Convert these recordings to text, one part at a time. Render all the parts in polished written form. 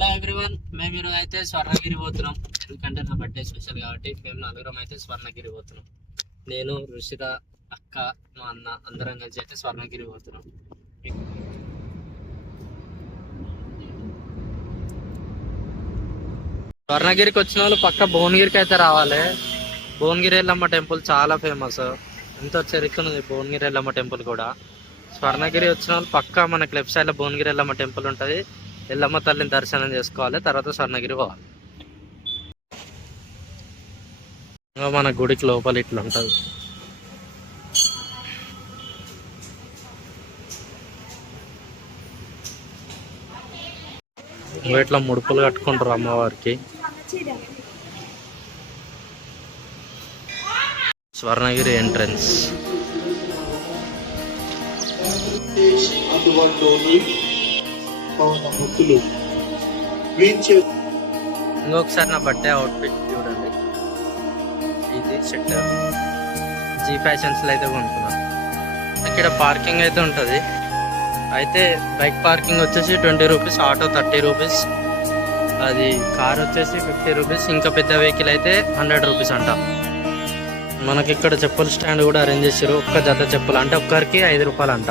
Hello everyone, మేము ఈరోజు అయితే స్వర్ణగిరి పోతున్నాం. ఎందుకంటే నా బర్త్డే స్పెషల్ కాబట్టి మేము నలుగురం అయితే స్వర్ణగిరి పోతున్నాం. నేను, రుషిత, అక్క, మా అన్న అందరం కలిసి అయితే స్వర్ణగిరి పోతున్నాం. స్వర్ణగిరికి వచ్చిన వాళ్ళు పక్క భువనగిరికి అయితే రావాలి. భువనగిరి ఎల్లమ్మ టెంపుల్ చాలా ఫేమస్, ఎంతో చరిత్ర ఉంది భువనగిరి ఎల్లమ్మ టెంపుల్ కూడా. స్వర్ణగిరి వచ్చిన వాళ్ళు పక్క మనకి లెఫ్ట్ సైడ్ లో భువనగిరి ఎల్లమ్మ టెంపుల్ ఉంటుంది. ఎల్లమ్మ తల్లిని దర్శనం చేసుకోవాలి, తర్వాత స్వర్ణగిరి పోవాలి. మన గుడికి లోపల ఇట్లా ఉంటుంది. ఇట్లా ముడుపులు కట్టుకుంటారు అమ్మవారికి. స్వర్ణగిరి ఎంట్రన్స్. ఇంకొకసారి నా బర్త్డే అవుట్ఫిట్ చూడండి, ఇది సెట్ జీ ఫ్యాషన్స్ లో అయితే కొనుక్కున్నాను. ఇక్కడ పార్కింగ్ అయితే ఉంటుంది. అయితే బైక్ పార్కింగ్ వచ్చేసి 20 రూపీస్, ఆటో 30 రూపీస్, అది కార్ వచ్చేసి 50 రూపీస్, ఇంకా పెద్ద వెహికల్ అయితే 100 రూపీస్ అంట. మనకి ఇక్కడ చెప్పుల స్టాండ్ కూడా అరేంజ్ చేసారు. ఒక్క జత చెప్పులు అంటే ఒక్కరికి 5 రూపాయలు అంట.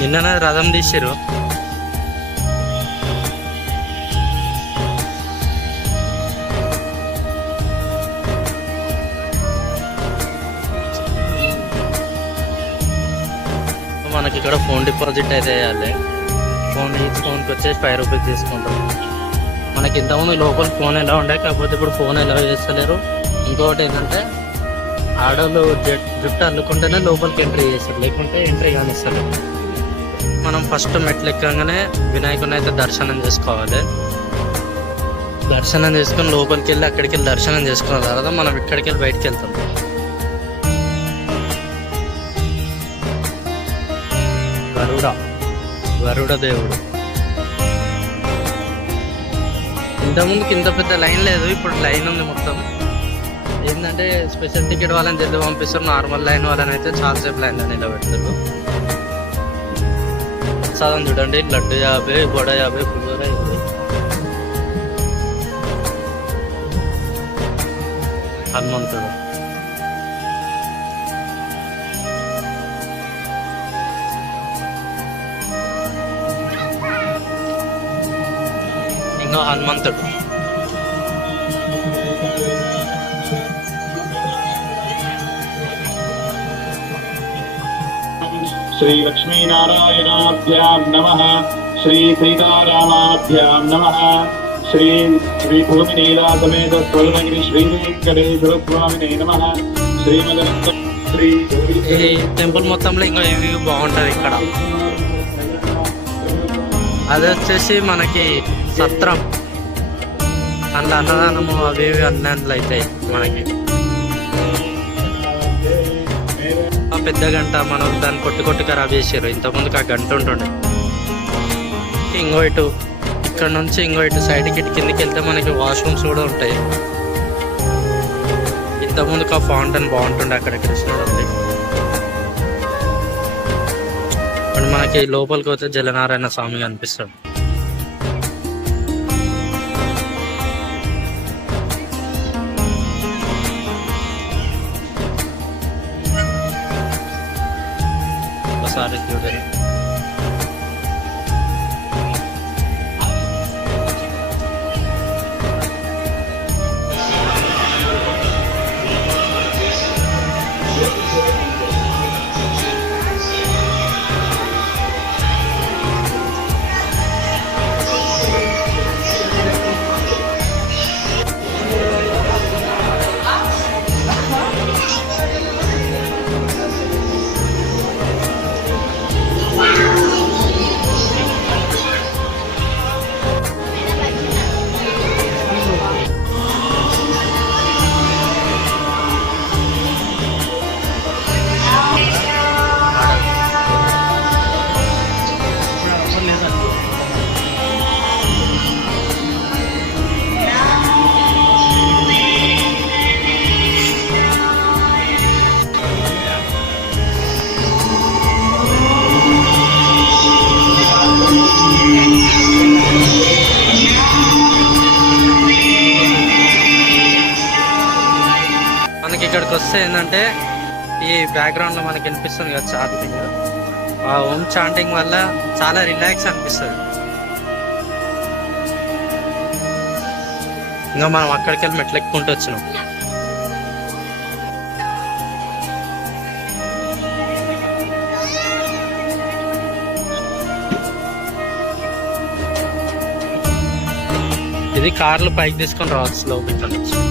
నిన్న రథం తీసారు. మనకి ఇక్కడ ఫోన్ డిపాజిట్ అయితే వేయాలి. ఫోన్కి వచ్చేసి 5 రూపీస్ తీసుకుంటాం. మనకి ఇంతకుముందు లోపల ఫోన్ ఎలా ఉండే, కాకపోతే ఇప్పుడు ఫోన్ ఎలా చేస్తలేరు. ఇంకొకటి ఏంటంటే ఆడోళ్ళు జుట్టు అల్లుకుంటేనే లోపలికి ఎంట్రీ చేస్తారు, లేకుంటే ఎంట్రీ కానిస్తారు. మనం ఫస్ట్ మెట్లు ఎక్కగానే వినాయకుని అయితే దర్శనం చేసుకోవాలి. దర్శనం చేసుకుని లోపలికి వెళ్ళి అక్కడికి వెళ్ళి దర్శనం చేసుకున్న తర్వాత మనం ఇక్కడికి వెళ్ళి బయటకు వెళ్తాం. గరుడ దేవుడు. ఇంతకుముందుకి ఇంత పెద్ద లైన్ లేదు, ఇప్పుడు లైన్ ఉంది మొత్తం. ఏంటంటే స్పెషల్ టికెట్ వాళ్ళని జల్ది పంపిస్తారు, నార్మల్ లైన్ వాళ్ళని అయితే చాలాసేపు లైన్లో నిలబెడతారు. ప్రసాదం చూడండి, లడ్డు 50, వడ 50, పులిహోర 50. హనుమంతుడు. ఇంకా హనుమంతుడు. శ్రీ లక్ష్మీనారాయణాభ్యాం నమః, శ్రీ సీతారామాభ్యాం నమః, శ్రీ భూమినీలా సమేత స్వర్ణగిరి శ్రీ వెంకటేశ్వర స్వామినే నమః. ఈ టెంపుల్ మొత్తంలో ఇంకా వ్యూ బాగుంటుంది ఇక్కడ. అది వచ్చేసి మనకి సత్రం, అందులో అన్నదానము అవి అన్నీ అందులో అవుతాయి మనకి. పెద్ద గంట మనం దాన్ని కొట్టి ఖరాబ్ చేసారు. ఇంతకుముందుకు ఆ గంట ఉంటుండే. ఇంకో ఇటు ఇక్కడ నుంచి ఇంకో ఇటు సైడ్కి ఇటు కిందకి వెళ్తే మనకి వాష్రూమ్స్ కూడా ఉంటాయి. ఇంతకుముందుకు ఆ ఫౌంటైన్ బాగుంటుండే అక్కడ కృష్ణుడు ఉంది. ఇప్పుడు మనకి లోపలికి పోతే జలనారాయణ స్వామి కనిపిస్తాడు. ఒకసారి చూడండి. వస్తే ఏంటంటే ఈ బ్యాక్గ్రౌండ్లో మనకి వినిపిస్తుంది కదా చాంటింగ్, ఆ ఓం చాంటింగ్ వల్ల చాలా రిలాక్స్ అనిపిస్తుంది. ఇంకా మనం అక్కడికి వెళ్ళి మెట్లు ఎక్కుంటూ వచ్చినాం. ఇది కార్లు పైకి తీసుకొని రావచ్చు లోపలికి వెళ్ళచ్చు.